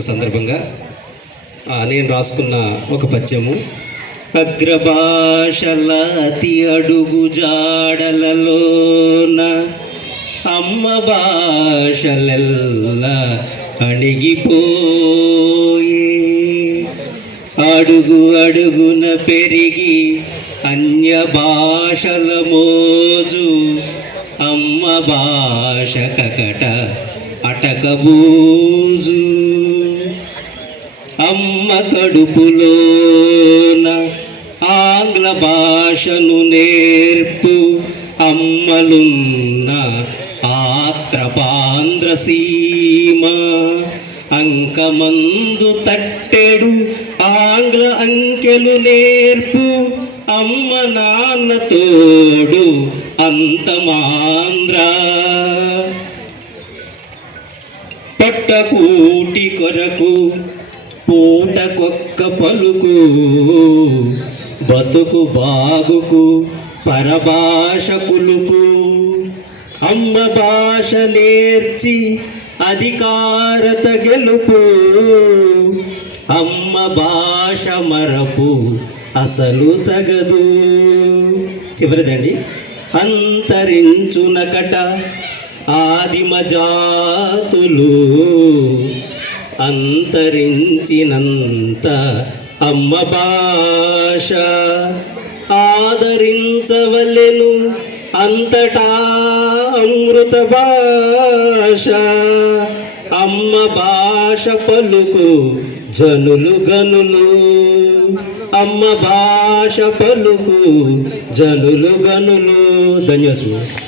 సందర్భంగా నేను రాసుకున్న ఒక పద్యము. అగ్రభాషల అతి అడుగు జాడలలోన అమ్మ భాషలెల్ల అణిగిపోయే, అడుగు అడుగున పెరిగి అన్య భాషల మోజు అమ్మ భాష కకట అటకబూజు. అమ్మ కడుపులోన ఆంగ్ల భాషను నేర్పు అమ్మలున్న ఆత్రపాంధ్ర సీమ. అంకమందు తట్టెడు ఆంగ్ల అంకెలు నేర్పు అమ్మ నాన్న తోడు అంతమాంధ్ర. పట్టకూటి కొరకు పూటకొక్క పలుకు బతుకు బాగుకు పరభాష కులుకు. అమ్మ భాష నేర్చి అధికారత గెలుపు అమ్మ భాష మరపు అసలు తగదు. చివరిదండి. అంతరించునకట ఆదిమ జాతులు అంతరించినంత అమ్మ భాష ఆదరించవలెను అంతటా అమృత భాష. అమ్మ భాష పలుకు జనులు గనులు, అమ్మ భాష పలుకు జనులు గనులు. ధన్యవాదాలు.